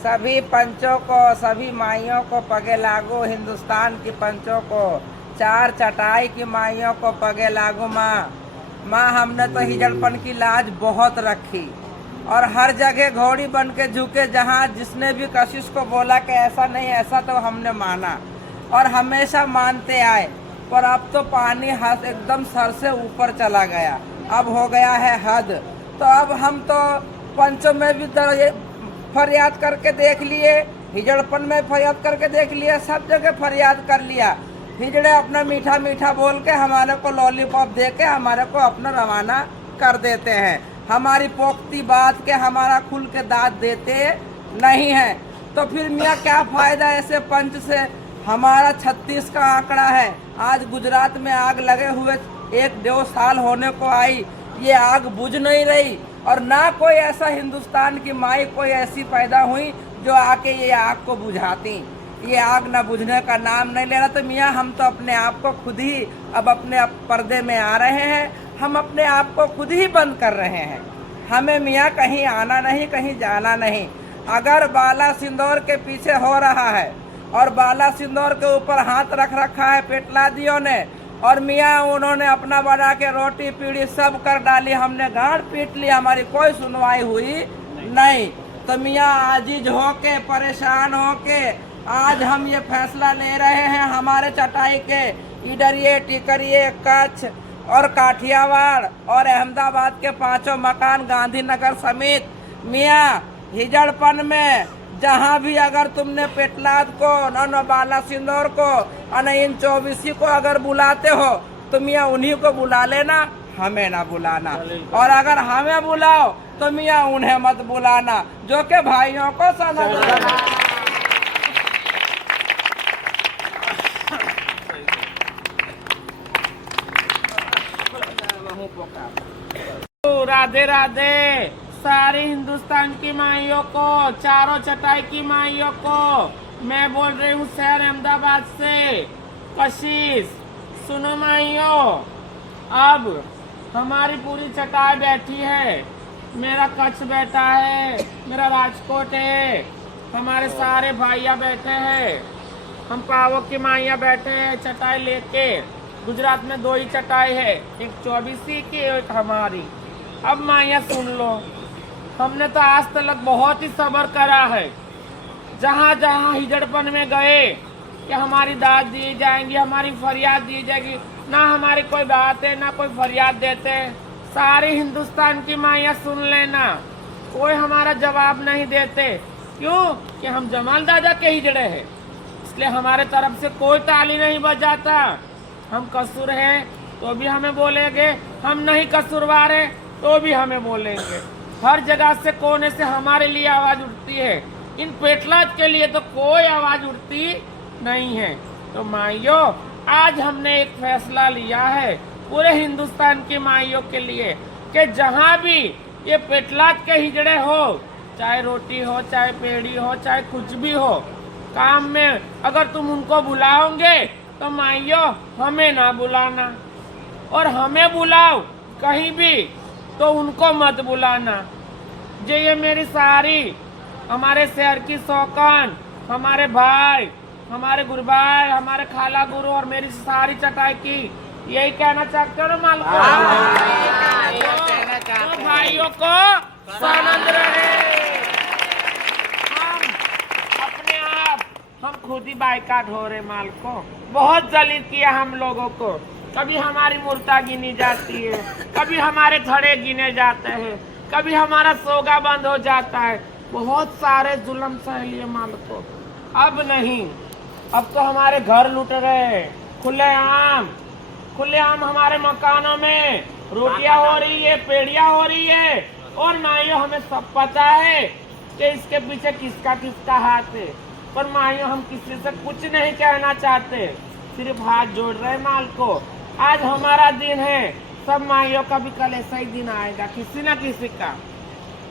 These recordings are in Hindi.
सभी पंचों को, सभी माइयों को पगे लागू, हिंदुस्तान की पंचों को, चार चटाई की माइयों को पगे लागू। माँ हमने तो हिजड़पन की लाज बहुत रखी और हर जगह घोड़ी बन के झुके, जहाँ जिसने भी कशिश को बोला कि ऐसा नहीं ऐसा, तो हमने माना और हमेशा मानते आए। पर अब तो पानी हाथ एकदम सर से ऊपर चला गया, अब हो गया है हद। तो अब हम तो पंचों में भी फरियाद करके देख लिए, हिजड़पन में फरियाद करके देख लिया, सब जगह फरियाद कर लिया। हिजड़े अपना मीठा मीठा बोल के हमारे को लॉलीपॉप दे के हमारे को अपना रवाना कर देते हैं। हमारी पोख्ती बात के हमारा खुल के दाद देते नहीं है। तो फिर मियाँ क्या फ़ायदा ऐसे पंच से। हमारा 36 का आंकड़ा है। आज गुजरात में आग लगे हुए 1-2 साल होने को आई, ये आग बुझ नहीं रही और ना कोई ऐसा हिंदुस्तान की माई कोई ऐसी पैदा हुई जो आके ये आग को बुझाती। ये आग न बुझने का नाम नहीं ले रहा। तो मियाँ हम तो अपने आप को खुद ही अब अपने पर्दे में आ रहे हैं, हम अपने आप को खुद ही बंद कर रहे हैं। हमें मियाँ कहीं आना नहीं, कहीं जाना नहीं। अगर बाला सिंदूर के पीछे हो रहा है और बाला सिंदूर के ऊपर हाथ रख रखा है पेटलादियों ने, और मियाँ उन्होंने अपना बना के रोटी पीड़ी सब कर डाली, हमने गांड पीट ली, हमारी कोई सुनवाई हुई नहीं। तो मियाँ आजीज होके, परेशान होके आज हम ये फैसला ले रहे हैं। हमारे चटाई के इडरिए, टिकरिए, कच्छ और काठियावाड़ और अहमदाबाद के 5 मकान गांधीनगर समेत मियाँ हिजड़पन में जहाँ भी अगर तुमने पेटलाद को न बाला सिंदूर को और इन 24 को अगर बुलाते हो तो मियाँ उन्हीं को बुला लेना, हमें ना बुलाना। और अगर हमें बुलाओ तो मियाँ उन्हें मत बुलाना, जो कि भाइयों को समझना। राधे राधे सारी हिंदुस्तान की माइयों को, चारों चटाई की माइयों को। मैं बोल रही हूँ शहर अहमदाबाद से, कशिश। सुनो माइयों, अब हमारी पूरी चटाई बैठी है, मेरा कच्छ बैठा है, मेरा राजकोट है, हमारे सारे भाइया बैठे हैं, हम पावों की माइया बैठे हैं चटाई लेके। गुजरात में 2 ही चटाई है, एक 24 की, एक हमारी। अब माइया सुन लो, हमने तो आज तक बहुत ही सब्र करा है। जहाँ जहाँ हिजड़पन में गए कि हमारी दाद दी जाएंगी, हमारी फरियाद दी जाएगी, ना हमारी कोई बात है ना कोई फरियाद देते। सारी हिंदुस्तान की माइया सुन लेना, कोई हमारा जवाब नहीं देते। क्यों कि हम जमाल दादा के हिजड़े हैं, इसलिए हमारे तरफ से कोई ताली नहीं बजाता। हम कसूर हैं तो भी हमें बोलेंगे, हम नहीं कसूरवार है तो भी हमें बोलेंगे। हर जगह से कोने से हमारे लिए आवाज उठती है, इन पेटलाद के लिए तो कोई आवाज उठती नहीं है। तो माइयों, आज हमने एक फैसला लिया है पूरे हिंदुस्तान की माइयों के लिए कि जहाँ भी ये पेटलाद के हिजड़े हो, चाहे रोटी हो, चाहे पेड़ी हो, चाहे कुछ भी हो, काम में अगर तुम उनको बुलाओगे तो माइयों हमें ना बुलाना, और हमें बुलाओ कहीं भी तो उनको मत बुलाना। जो ये मेरी सारी हमारे शहर की सौकन, हमारे भाई, हमारे गुरु भाई, हमारे खाला गुरु और मेरी सारी चटाई की यही कहना चाहते हो ना मालूम? तो भाइयों को आनंद रहे। हम अपने आप हम खुद ही बाइकाट हो रहे माल को। बहुत जलील किया हम लोगों को। कभी हमारी मूर्ता गिनी जाती है, कभी हमारे थड़े गिने जाते हैं, कभी हमारा सोगा बंद हो जाता है। बहुत सारे जुल्म सह लिए माल को। अब नहीं, अब तो हमारे घर लूट रहे हैं खुलेआम हमारे मकानों में रोटियां हो रही है, पेड़ियां हो रही है। और माइयों हमें सब पता है कि इसके पीछे किसका किसका हाथ है, पर माइयों हम किसी से कुछ नहीं कहना चाहते, सिर्फ हाथ जोड़ रहे माल को। आज हमारा दिन है, सब माइयों का भी कल ऐसा ही दिन आएगा, किसी ना किसी का।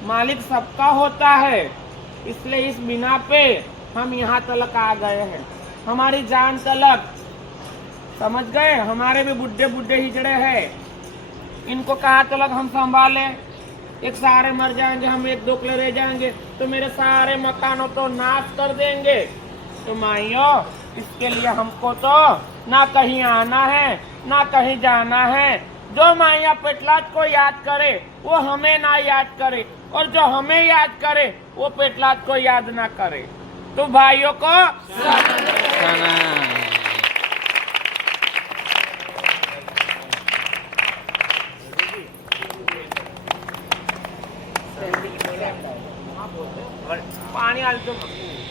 मालिक सबका होता है, इसलिए इस बिना पे हम यहाँ तलक आ गए हैं, हमारी जान तलक। समझ गए? हमारे भी बुड्ढे बुड्ढे हिजड़े हैं, इनको कहाँ तलक हम संभालें? एक सारे मर जाएंगे, हम एक दोकले रह जाएंगे, तो मेरे सारे मकानों तो नाश कर देंगे। तो माइयों, इसके लिए हमको तो ना कहीं आना है ना कहीं जाना है। जो माइया पेटलाद को याद करे वो हमें ना याद करे, और जो हमें याद करे वो पेटलाद को याद ना करे। तो भाइयों को पानी आल तो